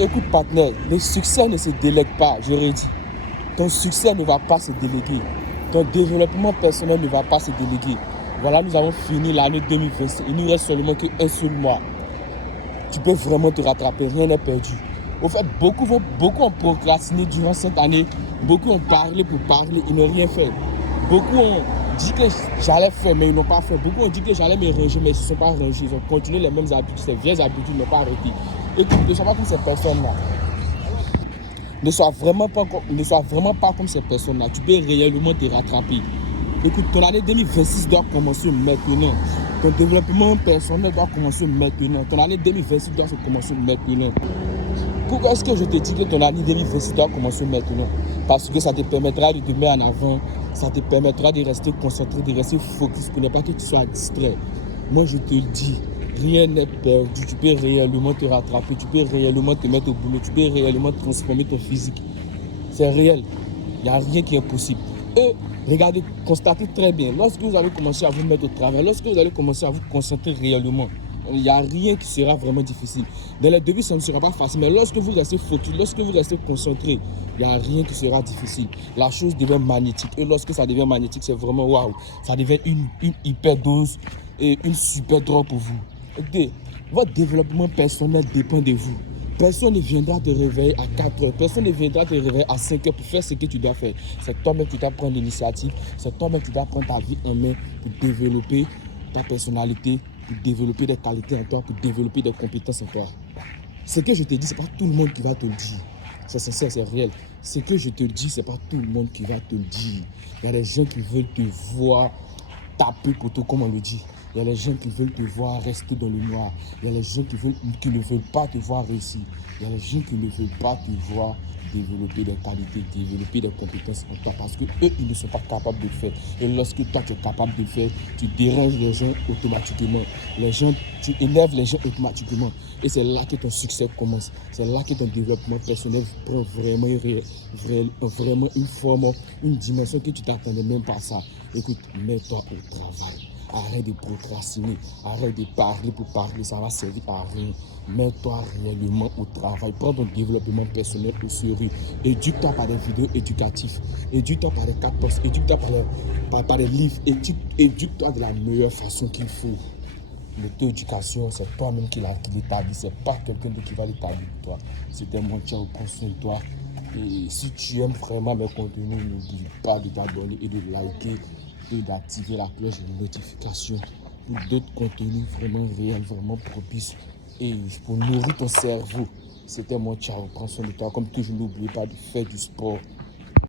Écoute, partenaire, le succès ne se délègue pas, je redis. Ton succès ne va pas se déléguer. Ton développement personnel ne va pas se déléguer. Voilà, nous avons fini l'année 2026. Il nous reste seulement qu'un seul mois. Tu peux vraiment te rattraper, rien n'est perdu. Au fait, beaucoup ont procrastiné durant cette année. Beaucoup ont parlé pour parler, ils n'ont rien fait. Beaucoup ont dit que j'allais faire, mais ils n'ont pas fait. Beaucoup ont dit que j'allais me ranger, mais ils ne se sont pas rangés. Ils ont continué les mêmes habitudes, ces vieilles habitudes, ils n'ont pas arrêté. Écoute, ne sois pas comme ces personnes-là. Ne sois vraiment pas comme ces personnes-là. Tu peux réellement te rattraper. Écoute, ton année 2026 doit commencer maintenant. Ton développement personnel doit commencer maintenant. Ton année 2026 doit se commencer maintenant. Pourquoi est-ce que je te dis que ton année 2026 doit commencer maintenant? Parce que ça te permettra de te mettre en avant. Ça te permettra de rester concentré, de rester focus pour ne pas que tu sois distrait. Moi, je te le dis, rien n'est perdu. Tu peux réellement te rattraper. Tu peux réellement te mettre au boulot. Tu peux réellement transformer ton physique. C'est réel. Il n'y a rien qui est impossible. Et regardez, constatez très bien, lorsque vous allez commencer à vous mettre au travail, lorsque vous allez commencer à vous concentrer réellement, il n'y a rien qui sera vraiment difficile. Dans les débuts, ça ne sera pas facile, mais lorsque vous restez focus, lorsque vous restez concentré, il n'y a rien qui sera difficile. La chose devient magnétique. Et lorsque ça devient magnétique, c'est vraiment waouh. Ça devient une hyper dose et une super drogue pour vous. Écoutez, votre développement personnel dépend de vous. Personne ne viendra te réveiller à 4 heures. Personne ne viendra te réveiller à 5 heures pour faire ce que tu dois faire. C'est toi-même qui dois prendre l'initiative. C'est toi-même qui dois prendre ta vie en main pour développer ta personnalité, pour développer des qualités en toi, pour développer des compétences en toi. Ce que je te dis, ce n'est pas tout le monde qui va te le dire. C'est sincère, c'est réel. Ce que je te dis, ce n'est pas tout le monde qui va te le dire. Il y a des gens qui veulent te voir taper poteau, comme on le dit. Il y a les gens qui veulent te voir rester dans le noir. Il y a les gens qui ne veulent pas te voir réussir. Il y a les gens qui ne veulent pas te voir développer des qualités, développer des compétences en toi parce que eux, ils ne sont pas capables de le faire. Et lorsque toi, tu es capable de le faire, tu déranges les gens automatiquement. Tu énerves les gens automatiquement. Et c'est là que ton succès commence. C'est là que ton développement personnel prend vraiment une forme, une dimension que tu ne t'attendais même pas à ça. Écoute, mets-toi au travail. Arrête de procrastiner, arrête de parler pour parler, ça va servir à rien. Mets-toi réellement au travail, prends ton développement personnel au sérieux. Éduque-toi par des vidéos éducatives, éduque-toi par des capos, éduque-toi par des livres, éduque-toi de la meilleure façon qu'il faut. L'auto-éducation, c'est toi-même qui l'établit, c'est pas quelqu'un d'autre qui va l'établir pour toi. C'était mon ciao, prends soin de toi. Et si tu aimes vraiment mes contenus, n'oublie pas de t'abonner et de liker et d'activer la cloche de notification pour d'autres contenus vraiment réels, vraiment propices et pour nourrir ton cerveau. C'était mon ciao, prends soin de toi. Comme toujours, n'oublie pas de faire du sport.